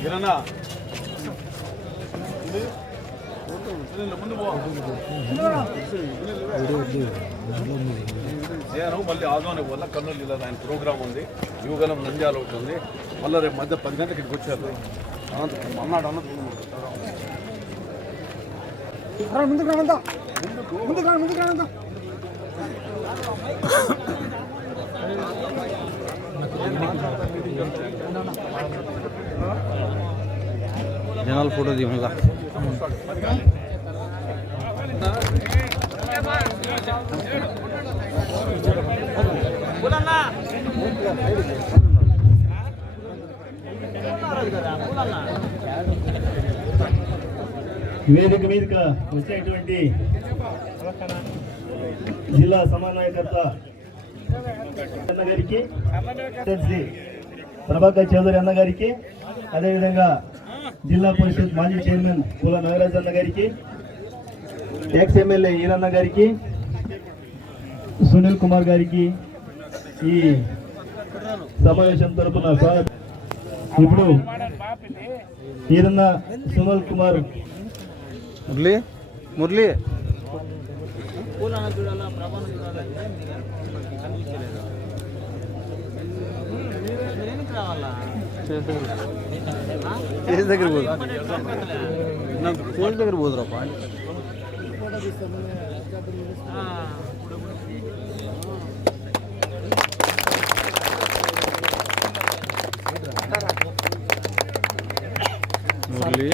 గిరన్నా చేయను మళ్ళీ ఆదోని వల్ల కర్నూలు జిల్లాలో ఆయన ప్రోగ్రామ్ ఉంది. యువగలం నంద్యాల ఒకటి ఉంది. మళ్ళీ రేపు మధ్య పది గంటలకు ఇక్కడికి వచ్చారు. అనంతపురం అన్నాడు అనంతపురం ముందుకు రానంతా ముందుకు ముందుకు రానంతా జనాలు ఫోటో దిగుదా వేదిక మీదకి వచ్చేటువంటి జిల్లా సమన్వయకర్త అన్న గారికి ప్రభాకర్ చౌదరి అన్న గారికి అదేవిధంగా జిల్లా పరిషత్ మాజీ చైర్మన్ పూల నాగరాజ్ అన్న గారికి ఎక్స్ ఎమ్మెల్యే ఈరన్న గారికి సునీల్ కుమార్ గారికి ఈ సమావేశం తరపున స్వాగతం. ఇప్పుడు ఈరన్న సునీల్ కుమార్ మురళి మురళి. స్టేజ్ ಏನ್ ತೆಗಿರ್ಬೋದು ನಾವು ಫೋನ್ ತೆಗಿರ್ಬೋದ್ರಪ್ಪ ಮುರಳಿ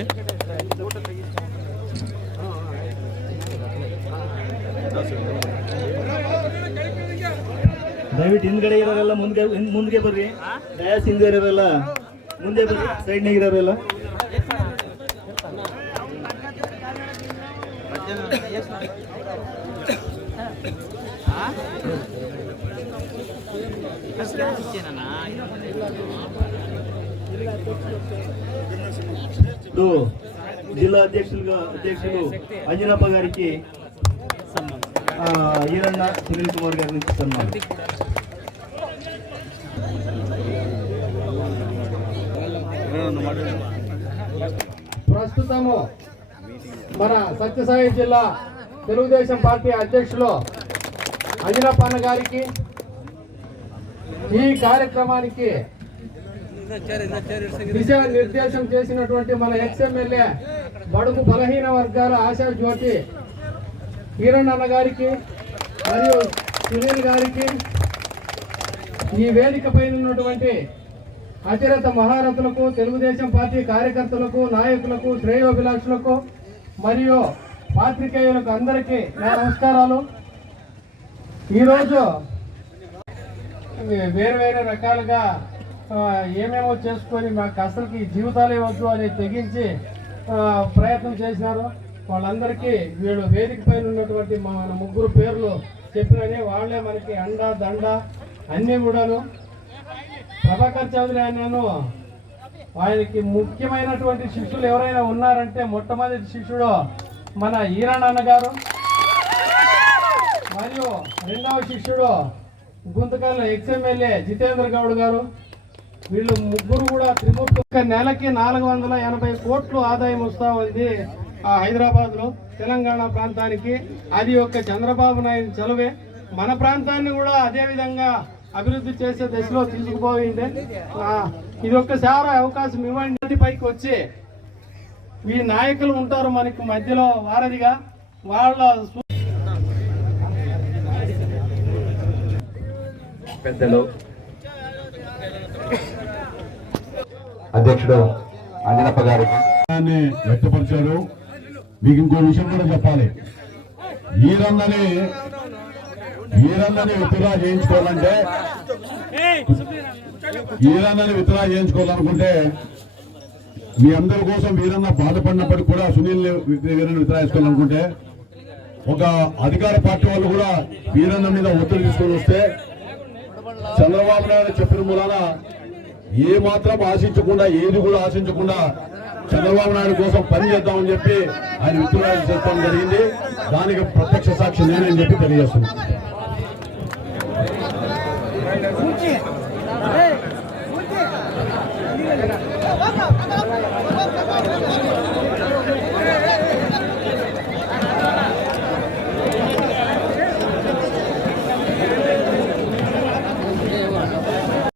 ದಯವಿಟ್ಟು ಹಿಂದ್ಗಡೆ ಇರೋರೆಲ್ಲ ಮುಂದೆ ಮುಂದೆ ಬರ್ರಿ. ಡ್ಯಾಸ್ ಹಿಂದೆ ಇರೋರೆಲ್ಲ. ಮುಂದೆ ಬರ್ರಿ ಸೈಡ್ ಇರೋರೆಲ್ಲ ఇప్పుడు జిల్లా అధ్యక్షులుగా అధ్యక్షులు అంజనప్ప గారికి ఆ, ఈరన్న సునీల్ కుమార్ గారి నుంచి సన్మానం ప్రస్తుతము మన సత్యసాయి జిల్లా తెలుగుదేశం పార్టీ అధ్యక్షులు అంజనప్పన్న గారికి ఈ కార్యక్రమానికి దిశా నిర్దేశం చేసినటువంటి మన ఎక్స్ఎమ్మెల్యే బడుగు బలహీన వర్గాల ఆశా జ్యోతి కిరణ్ అన్న గారికి మరియు సునీల్ గారికి ఈ వేదిక పైన ఉన్నటువంటి అతిరత మహారథులకు తెలుగుదేశం పార్టీ కార్యకర్తలకు నాయకులకు శ్రేయోభిలాషులకు మరియు పాత్రికేయులకు అందరికీ నా నమస్కారాలు. ఈరోజు వేరు వేరే రకాలుగా ఏమేమో చేసుకొని మాకు అసలుకి జీవితాలే వద్దు అని తెగించి ప్రయత్నం చేసినారు. వాళ్ళందరికీ వీళ్ళు వేదిక పైన ఉన్నటువంటి మన ముగ్గురు పేర్లు చెప్పినని వాళ్ళే మనకి అండ దండ అన్నీ కూడాను. ప్రభాకర్ చౌదరి నేను ఆయనకి ముఖ్యమైనటువంటి శిష్యులు ఎవరైనా ఉన్నారంటే మొట్టమొదటి శిష్యుడు మన ఈరా గారు మరియు రెండవ శిష్యుడు గుంతకల్ ఎక్స్ఎమ్మెల్యే జితేంద్ర గౌడ్ గారు. వీళ్ళు ముగ్గురు కూడా త్రిమూర్తి. ఒక నెలకి నాలుగు వందల ఎనభై కోట్లు ఆదాయం వస్తా ఉంది ఆ తెలంగాణ ప్రాంతానికి. అది ఒక చంద్రబాబు నాయుడు చలువే మన ప్రాంతాన్ని కూడా అదేవిధంగా అభివృద్ధి చేసే దశలో తీసుకుపోయింది. ఇది ఒక్కసారి అవకాశం ఇవ్వండి. పైకి వచ్చి ఈ నాయకులు ఉంటారు మనకి మధ్యలో వారధిగా. వాళ్ళ పెద్దలు. అధ్యక్షుడు అంజనప్ప గారికి దాన్ని వ్యక్తపరిచారు. మీకు ఇంకో విషయం కూడా చెప్పాలి. ఈరన్నని వీరందరినీ విత్డ్రా చేయించుకోవాలంటే వీరందరినీ విత్డ్రా చేయించుకోవాలనుకుంటే మీ అందరి కోసం వీరన్న బాధపడినప్పటికీ కూడా సునీల్ వీరన్న విత్డ్రా చేసుకోవాలనుకుంటే ఒక అధికార పార్టీ వాళ్ళు కూడా వీరన్న మీద ఒత్తిడి తీసుకొని వస్తే చంద్రబాబు నాయుడు చెప్పిన మూలాన ఏ మాత్రం ఆశించకుండా ఏది కూడా ఆశించకుండా చంద్రబాబు నాయుడు కోసం పని చేద్దామని చెప్పి ఆయన విత్డ్రాయల్ చేస్తాం జరిగింది. దానికి ప్రత్యక్ష సాక్షి నేనని చెప్పి తెలియజేస్తున్నాను.